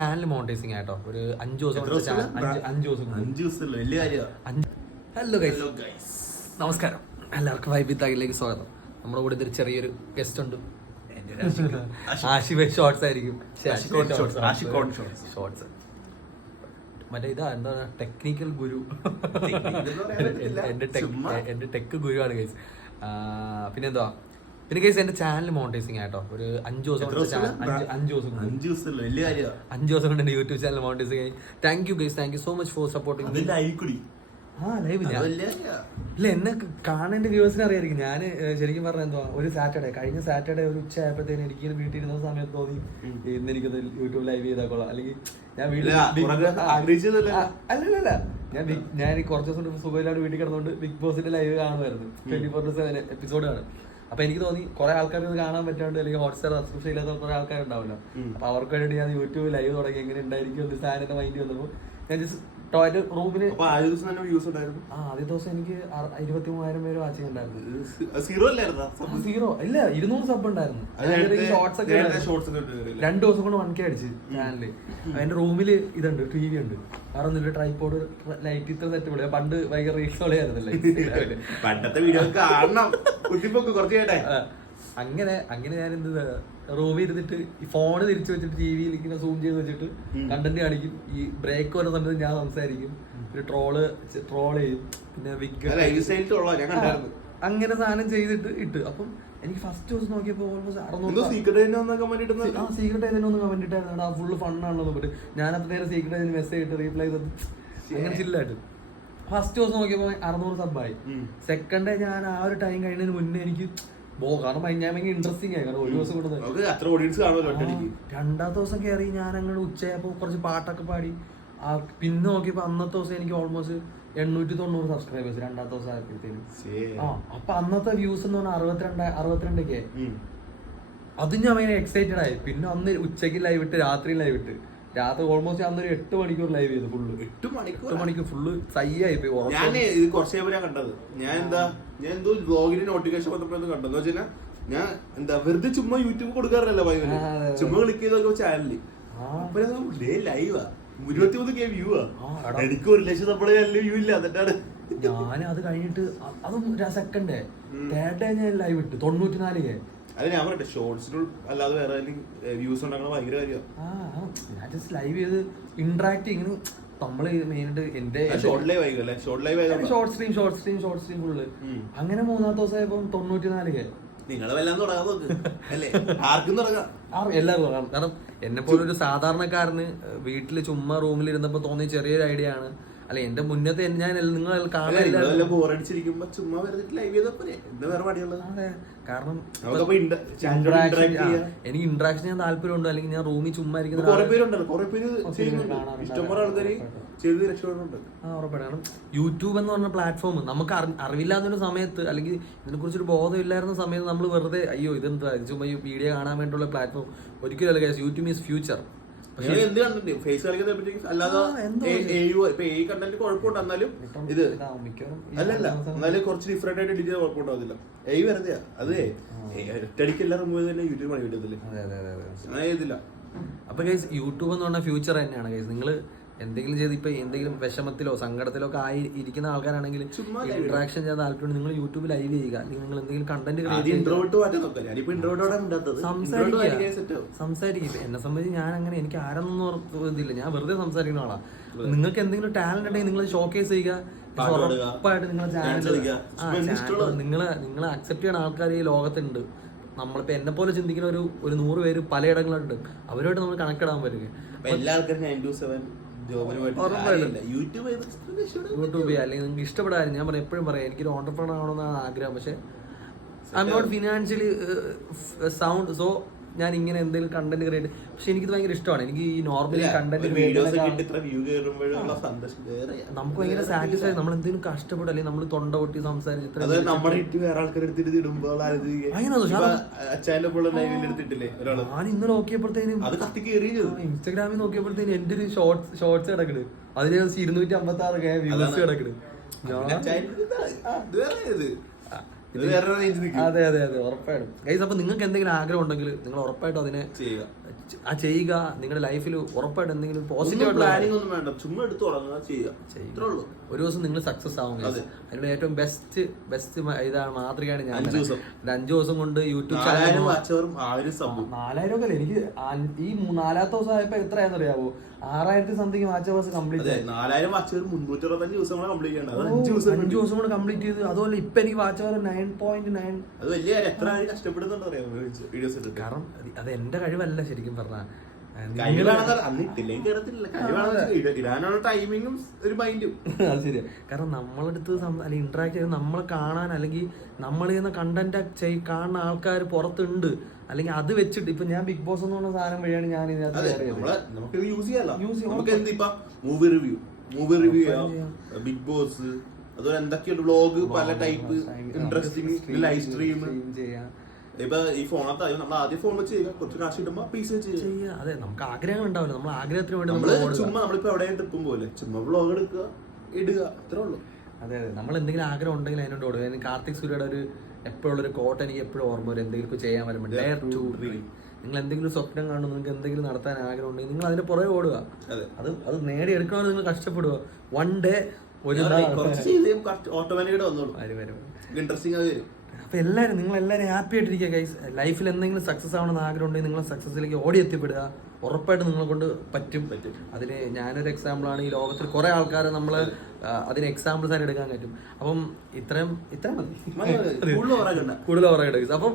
Channel monetising ആയിട്ടോ ഒരു അഞ്ച് ദിവസം അഞ്ച് ദിവസം ഹലോ ഗൈസ് നമസ്കാരം. എല്ലാവർക്കും വൈബി താഗിലേക്ക് സ്വാഗതം. നമ്മുടെ കൂടെ ഇതൊരു ചെറിയൊരു ഗസ്റ്റ് ഉണ്ട്. ആഷിബ് ഷോർട്സ് ആയിരിക്കും. ഷോർട്സ് മറ്റേ ഇതാ എന്താ ടെക്നിക്കൽ ഗുരു. എന്റെ ടെക് ഗുരു ആണ് ഗൈസ് പിന്നെന്താ പിന്നെ കേസ് എന്റെ ചാനൽ മോണിറ്റൈസിങ് ആയിട്ടോ ഒരു അഞ്ചു ദിവസം അഞ്ചു കൊണ്ട്? ചാനൽ- അഞ്ച് ദിവസം കൊണ്ട്. അഞ്ച് ദിവസമല്ലേ വലിയ കാര്യമാണ് അഞ്ച് ദിവസം കൊണ്ട് എന്റെ യൂട്യൂബ് ചാനൽ മോണിറ്റൈസിങ് ആയി. Thank you guys thank you so much for supporting അതിന്റെ അരിക്കുടി ആ ലൈവ് അത് ഞാൻ വലിയ കാര്യമാണ് ഇല്ല എന്നെ കാണേണ്ട വ്യൂവേഴ്സിനെ അറിയായിരിക്കും. ഞാൻ ശരിക്കും പറഞ്ഞ എന്തോ ഒരു സാറ്റർഡേ കഴിഞ്ഞ സാറ്റർഡേ ഒരു ഉച്ച ആയപ്പോഴത്തേന് എനിക്ക് വീട്ടിൽ ഇരുന്ന സമയത്ത് തോന്നി ഇന്ന് എനിക്കൊന്ന് യൂട്യൂബ് ലൈവ് ചെയ്താൽ കൊള്ളാം. അല്ലെങ്കിൽ ഞാൻ വീട്ടിൽ ഇല്ല, ആഗ്രഹിച്ചതല്ലേ? ആ, ഞാൻ ബിഗ് ഞാൻ ഈ കുറച്ച് ദിവസം മുമ്പ് സുഖമില്ലാണ്ട് വീട്ടിൽ കിടന്നുകൊണ്ട് ബിഗ് ബോസിന്റെ ലൈവ് കാണുമായിരുന്നു. ട്വന്റി ഫോർ സെവൻ എപ്പിസോഡ് കാണും അപ്പൊ എനിക്ക് തോന്നി കുറെ ആൾക്കാർ ഇത് കാണാൻ പറ്റാണ്ട് അല്ലെങ്കിൽ ഹോട്ട്സ്റ്റാർ സബ്സ്ക്രിപ്ഷൻ ഇല്ലാത്ത കുറെ ആൾക്കാർ ഉണ്ടാവില്ല അപ്പൊ അവർക്ക് വേണ്ടി ഞാൻ യൂട്യൂബ് ലൈവ് തുടങ്ങി. എങ്ങനെ ഉണ്ടായിരിക്കും എന്ന് സാധനത്തിന്റെ മൈൻഡ് വന്നപ്പോൾ ഞാൻ ജസ്റ്റ് ടോയ്ലറ്റ് റൂമിന് ആ ആദ്യ ദിവസം എനിക്ക് ഇരുപത്തി മൂവായിരം പേര് വാച്ചിങ് ഉണ്ടായിരുന്നു സീറോ അല്ലായിരുന്നാ? സീറോ ഇല്ല ഇരുന്നൂറ് സബ് ഉണ്ടായിരുന്നു. ഷോർട്സ് ഒക്കെ രണ്ട് ദിവസം കൊണ്ട് വൺ കെ അടിച്ച് ചാനൽ അതിന്റെ റൂമിൽ ഇതുണ്ട് ടി വി ഉണ്ട്. ഒന്നുമില്ല ട്രൈപോഡ് ലൈറ്റ് ഇത്ര സെറ്റ് പോലെ പണ്ട് ഭയങ്കര റീൽസ് കളിയായിരുന്നല്ലേ പണ്ടത്തെ വീഡിയോ കാണണം. കുത്തിപ്പൊക്കെ കുറച്ച് കേട്ടെ. അങ്ങനെ അങ്ങനെ ഞാൻ എന്ത് റൂമിൽ ഇരുന്നിട്ട് ഈ ഫോണ് തിരിച്ചു വെച്ചിട്ട് ടി വിയിൽ ഇങ്ങനെ സൂം ചെയ്ത് വെച്ചിട്ട്. കണ്ടന്റ് കാണിക്കും. ഈ ബ്രേക്ക് വരുന്ന സമയത്ത് ഞാൻ സംസാരിക്കും. ഒരു ട്രോൾ ട്രോൾ ചെയ്യും. പിന്നെ വിഗ് അങ്ങനെ സാധനം ചെയ്തിട്ട് ഇട്ട്. അപ്പം എനിക്ക് ഫസ്റ്റ് ദിവസം നോക്കിയപ്പോൾ ഓൾമോസ്റ്റ് എന്തോ അറുന്നൂറ് സീക്രട്ട് ആ സീക്രട്ട് ഏതിനും ഒന്ന് കമന്റ് ഇട്ടായിരുന്നു ആ ഫുള്ള് ഫണ്ണാണല്ലോ പറഞ്ഞിട്ട് ഞാൻ അത്ര നേരം സീക്രട്ട് ഏതിന് മെസ്സേജ് ഇട്ട് റീപ്ലൈ ചെയ്തത്. അങ്ങനെ ചില്ലായിട്ട് ഫസ്റ്റ് ദിവസം നോക്കിയപ്പോൾ അറുന്നൂറ് സബ്ബായി. സെക്കൻഡ് ഞാൻ ആ ഒരു ടൈം കഴിഞ്ഞതിന് മുന്നേ എനിക്ക് ബോ കാരണം ഞാൻ ഭയങ്കര ഇൻട്രസ്റ്റിംഗ് ആയി. കാരണം ഒരു ദിവസം കൂടുതൽ അത്ര ഓഡിയൻസ് രണ്ടാമത്തെ ദിവസം കയറി ഞാൻ അങ്ങോട്ട് ഉച്ചയായപ്പോൾ കുറച്ച് പാട്ടൊക്കെ പാടി. ആ പിന്നെ നോക്കിയപ്പോൾ അന്നത്തെ ദിവസം എനിക്ക് ഓൾമോസ്റ്റ് എണ്ണൂറ്റി തൊണ്ണൂറ് സബ്സ്ക്രൈബേഴ്സ് രണ്ടാമത്തെ ദിവസം ആയപ്പോഴത്തേനും. ആ അപ്പൊ അന്നത്തെ വ്യൂസ് എന്ന് പറഞ്ഞാൽ അറുപത്തിരണ്ട് അറുപത്തിരണ്ടൊക്കെ. കെ അത് ഞാൻ ഭയങ്കര എക്സൈറ്റഡ് ആയി. പിന്നെ അന്ന് ഉച്ചയ്ക്ക് ലൈവ് ഇട്ട് രാത്രി ലൈവ് ഇട്ട്. രാത്രി ഓൾമോസ്റ്റ് അന്നൊരു ഒരു എട്ട് മണിക്കൂർ ലൈവ് ചെയ്തു ഫുള്ള് എട്ട് മണിക്കൂർ? എട്ട് മണിക്കൂർ ഫുള്ള് സയ്യായി പോയി. ഞാൻ ഇത് കുറച്ച് ഞാൻ കണ്ടത്. ഞാൻ എന്താ ഞാൻ എന്തോ ബ്ലോഗിന് നോട്ടിഫിക്കേഷൻ വന്നപ്പോൾ കണ്ടത്. വെച്ചാൽ ഞാൻ എന്താ വെറുതെ ചുമ്മാ യൂട്യൂബ് കൊടുക്കാറില്ല ഭയങ്കര. ചുമ്മാ ക്ലിക്ക് ചെയ്തൊക്കെ ചാനലിൽ ആ. അപ്പൊ ലൈവാ ഇരുപത്തിമൂന്ന് കെ വ്യൂ ആ. ആ, എനിക്ക് ഒരു ലക്ഷം വ്യൂ ഇല്ല എന്നിട്ടാണ്. ഞാൻ അത് കഴിഞ്ഞിട്ട് അതും സെക്കൻഡ്. തേർഡ് ഡേ ഞാൻ ലൈവ് ഇട്ട് തൊണ്ണൂറ്റിനാല് കെ അല്ല ഞാൻ പറയട്ടെ ഷോർട്സിനും അല്ലാതെ വേറെ വ്യൂസ് ഉണ്ടാക്കണ ഭയങ്കര കാര്യമാണ് ആ ആ, ഞാൻ ജസ്റ്റ് ലൈവ് ചെയ്ത് ഇന്ററാക്ട് ഇങ്ങനെ നമ്മൾ മെയിനായിട്ട് എന്റെ short live ആയിക്കല്ലേ short live short stream short stream short stream full അങ്ങനെ മൂന്നാമത്തെ ദിവസം ആയപ്പോ തൊണ്ണൂറ്റിനാല് കെ നിങ്ങൾ വല്ലാന്ന് തുടങ്ങാൻ അല്ലേ? ആർക്കും തുടങ്ങാം എല്ലാവർക്കും കാരണം കാരണം എന്നെ പോലെ ഒരു സാധാരണക്കാരന് വീട്ടിൽ ചുമ്മാ റൂമിൽ ഇരുന്നപ്പോ തോന്നിയ ചെറിയൊരു ഐഡിയ ആണ് അല്ല എന്റെ മുന്നത്തെ ഞാൻ നിങ്ങൾ ബോറടിച്ചിരിക്കുമ്പോ ചുമ്മാ വെറുതെ ലൈവ് ചെയ്തപ്പോ എന്താ വേറെ പണിയുള്ളത്? കാരണം എനിക്ക് ഇന്ററാക്ഷൻ ചെയ്യാൻ താല്പര്യമുണ്ട്. അല്ലെങ്കിൽ ഞാൻ റൂമിൽ ചുമ്മാ ഇരിക്കുന്ന കുറെ പേരുണ്ടല്ലോ. കുറെ പേര് പേര്. ഇഷ്ടംപോലെ ആൾക്കാര് ചെയ്ത് രക്ഷപ്പെടുന്നുണ്ട്. ആ ഉറപ്പാണ് യൂട്യൂബ് എന്ന് പറഞ്ഞ പ്ലാറ്റ്ഫോം നമുക്ക് അറി- അറിവില്ലാത്തൊരു സമയത്ത് അല്ലെങ്കിൽ ഇതിനെ കുറിച്ചൊരു ബോധം ഇല്ലായിരുന്ന സമയത്ത് നമ്മൾ വെറുതെ അയ്യോ ഇതെന്താ? ഇത് ചുമ്മാ വീഡിയോ കാണാൻ വേണ്ടിയുള്ള പ്ലാറ്റ്ഫോം ഒരിക്കലും അല്ല യൂട്യൂബ് ഈസ് ഫ്യൂച്ചർ എന്ത് ഫേസ് അല്ലാതെ കണ്ടന്റ് കുഴപ്പമുണ്ട്. എന്നാലും ഇത് അല്ലല്ല എന്നാലും കുറച്ച് ഡിഫറെന്റ് ആയിട്ട് എഡിറ്റ് ചെയ്താൽ കുഴപ്പമുണ്ടാവില്ല ഏയ് വെറുതെ അത് ഒറ്റടിക്ക് എല്ലാം റിമൂവ് ചെയ്ത് തന്നെ യൂട്യൂബ് അതെ അതെ അങ്ങനെ ചെയ്തില്ല അപ്പൊ ഗൈസ് യൂട്യൂബ് എന്ന് പറഞ്ഞ ഫ്യൂച്ചർ തന്നെയാണ് ഗൈസ് നിങ്ങൾ എന്തെങ്കിലും ചെയ്ത് ഇപ്പൊ എന്തെങ്കിലും വിഷമത്തിലോ സങ്കടത്തിലോ ഒക്കെ ആയി ഇരിക്കുന്ന ആൾക്കാരാണെങ്കിൽ ഇന്ററാക്ഷൻ ചെയ്യാൻ താല്പര്യം നിങ്ങൾ യൂട്യൂബ് ലൈവ് ചെയ്യുക. അല്ലെങ്കിൽ നിങ്ങൾ എന്തെങ്കിലും കണ്ടന്റ് സംസാരിക്കുക. സംസാരിക്കും എന്നെ സംബന്ധിച്ച് ഞാൻ അങ്ങനെ എനിക്ക് ആരെന്നൊന്നും ഇതില്ല. ഞാൻ വെറുതെ സംസാരിക്കുന്ന ആളാ. നിങ്ങൾക്ക് എന്തെങ്കിലും ടാലന്റ് ഉണ്ടെങ്കിൽ നിങ്ങൾ ഷോക്കേസ് ചെയ്യുക. ഉറപ്പായിട്ട് നിങ്ങളെ ചാനൽ. നിങ്ങളെ നിങ്ങളെ അക്സെപ്റ്റ് ചെയ്യുന്ന ആൾക്കാർ ഈ ലോകത്തുണ്ട്. നമ്മളിപ്പോ എന്നെ പോലെ ചിന്തിക്കുന്ന ഒരു ഒരു നൂറ് പേര് പലയിടങ്ങളുണ്ട് അവരുമായിട്ട് നമ്മൾ കണക്ട് ആവാൻ പറ്റുക എല്ലാ ആൾക്കാരും നയൻ ടു സെവൻ യൂട്യൂബ് അല്ലെങ്കിൽ നിങ്ങൾക്ക് ഇഷ്ടപ്പെടാൻ ഞാൻ പറയാം എപ്പോഴും പറയാം എനിക്കൊരു ഓണ്ടർപ്രണർ ആവണമെന്നാണ് ആഗ്രഹം. പക്ഷെ I'm not financially sound so ഞാൻ ഇങ്ങനെ എന്തെങ്കിലും കണ്ടന്റ് ക്രിയേറ്റ് പക്ഷെ എനിക്ക് ഭയങ്കര ഇഷ്ടമാണ്. എനിക്ക് ഈ നോർമലി കണ്ടന്റ്. നമുക്ക് ഭയങ്കര സാറ്റിസ്ഫൈ നമ്മൾ എന്തെങ്കിലും കഷ്ടപ്പെടും അല്ലെങ്കിൽ നമ്മൾ തൊണ്ട പൊട്ടി സംസാരിച്ച് ഞാൻ ഇന്നലെ നോക്കിയപ്പോഴത്തേനും ഇൻസ്റ്റാഗ്രാമിൽ നോക്കിയപ്പോഴത്തേനും എന്റെ ഒരു ഷോർട്സ് ഷോർട്സ് കിടക്കണ്. അതിന് ഇരുന്നൂറ്റി അമ്പത്തി ആറ് വ്യൂസ്. കിടക്കണ്. ഞാൻ അതെ അതെ അതെ ഉറപ്പായിട്ടും. ഗൈസ് അപ്പൊ നിങ്ങൾക്ക് എന്തെങ്കിലും ആഗ്രഹം ഉണ്ടെങ്കിൽ നിങ്ങൾ ഉറപ്പായിട്ടും അതിനെ ചെയ്യുക. ആ ചെയ്യുക നിങ്ങളുടെ ലൈഫിൽ ഉറപ്പായിട്ട് എന്തെങ്കിലും പോസിറ്റീവ് പ്ലാനിങ് ഒന്നും വേണ്ട. ചുമ്മാ എടുത്ത് തുടങ്ങുക ചെയ്യുക. ഒരു ദിവസം നിങ്ങൾ സക്സസ് ആവും അതെ. അതിനുള്ള ഏറ്റവും ബെസ്റ്റ് ബെസ്റ്റ് ഇതാണ് മാതൃകയാണ് ഞാൻ അഞ്ച് തന്നെ. ദിവസം. ഒരു അഞ്ചു ദിവസം കൊണ്ട് യൂട്യൂബ് നാലായിരം ഒക്കെ എനിക്ക് ഈ നാലാമത്തെ ദിവസം ആയപ്പോ എത്രയാണെന്ന് അറിയാവോ ആറായിരത്തി സംതിങ് വാച്ച് അവേഴ്സ് കംപ്ലീറ്റ് നാലായിരം വാച്ചവർ മുന്നൂറ്റി അറുപത്തഞ്ച് ദിവസം കൂടെ കംപ്ലീറ്റ് ചെയ്യണം അഞ്ച് ദിവസം കൊണ്ട് കംപ്ലീറ്റ് ചെയ്ത്. അതുപോലെ ഇപ്പൊ എനിക്ക് watch hour nine point nine അത് വലിയ. എത്ര കഷ്ടപ്പെടുന്നുണ്ട് അറിയാം കാരണം അത് എന്റെ കഴിവല്ല ശരിക്കും പറഞ്ഞ. അത്. ശരിയാ. കാരണം നമ്മളടുത്ത് അല്ലെങ്കിൽ ഇന്ററാക്ട് ചെയ്ത് നമ്മളെ കാണാൻ അല്ലെങ്കിൽ നമ്മൾ ചെയ്യുന്ന കണ്ടന്റ് ചെയ് കാണുന്ന ആൾക്കാർ പുറത്തുണ്ട്. അല്ലെങ്കിൽ അത് വെച്ചിട്ട് ഇപ്പൊ ഞാൻ ബിഗ് ബോസ് എന്ന് പറഞ്ഞ സാധനം വഴിയാണ് ഞാൻ ഇതിനകത്ത് യൂസ് ചെയ്യാം. Movie review movie review Bigg Boss അതുപോലെ എന്തൊക്കെയുണ്ട് വ്ളോഗ് പല ടൈപ്പ് ഇൻട്രസ്റ്റിംഗ് ലൈവ് സ്ട്രീം ചെയ്യാം. ഇപ്പൊ ഈ ഫോണത്തായോ നമ്മൾ ആദ്യം ഫോൺ വെച്ച് ചെയ്യുക കുറച്ച് കാശ് കിട്ടുമ്പോ പൈസ ചെയ്യുക. അതെ നമുക്ക് ആഗ്രഹങ്ങൾ ഉണ്ടാവില്ല. നമ്മൾ ആഗ്രഹത്തിന് വേണ്ടി നമ്മൾ. ചുമ്മാ നമ്മളിപ്പോ എവിടെ ട്രിപ്പും പോലെ ചുമ്മാ വ്ളോഗ് എടുക്കുക ഇടുക അത്രേ ഉള്ളൂ. അതെ അതെ. നമ്മൾ എന്തെങ്കിലും ആഗ്രഹം ഉണ്ടെങ്കിൽ അതിനോട് ഓടുക. കാർത്തിക് സൂര്യയുടെ ഒരു എപ്പോഴുള്ള ഒരു കോട്ട് എനിക്ക് എപ്പോഴും ഓർമ്മ വരും. എന്തെങ്കിലും ചെയ്യാൻ വരുമ്പോൾ ഡെയർ ടു ഡ്രീം നിങ്ങൾ എന്തെങ്കിലും സ്വപ്നം കാണുന്നു നിങ്ങൾക്ക് എന്തെങ്കിലും നടത്താൻ ആഗ്രഹം ഉണ്ടെങ്കിൽ നിങ്ങൾ അതിന് പുറകെ ഓടുക. അതെ. അത് നേടിയെടുക്കണമെന്ന് നിങ്ങൾ കഷ്ടപ്പെടുക. വൺ ഡേ ഒരു ഓട്ടോമാറ്റിക്കായിട്ട് വന്നോളൂ. ഇൻട്രസ്റ്റിംഗ് ആയി വരും. അപ്പൊ എല്ലാവരും നിങ്ങളെല്ലാവരും ഹാപ്പി ആയിട്ടിരിക്കുക ഗൈസ് ലൈഫിൽ എന്തെങ്കിലും സക്സസ് ആവണമെന്ന് ആഗ്രഹം ഉണ്ടെങ്കിൽ നിങ്ങൾ സക്സസ്സിലേക്ക് ഓടി എത്തിപ്പെടുക. ഉറപ്പായിട്ട് നിങ്ങളെ കൊണ്ട് പറ്റും. പറ്റും. അതിന് ഞാനൊരു എക്സാമ്പിളാണ് ഈ ലോകത്തിൽ കുറെ ആൾക്കാരെ നമ്മൾ അതിന് എക്സാമ്പിൾസ് ആയിട്ട് എടുക്കാൻ പറ്റും. അപ്പം ഇത്രയും ഇത്രയും മതി. കൂടുതൽ കൂടുതൽ പറയട്ടെ അപ്പം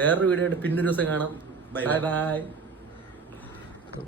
വേറൊരു വീഡിയോ ആയിട്ട് പിന്നൊരു ദിവസം കാണാം. Bye bye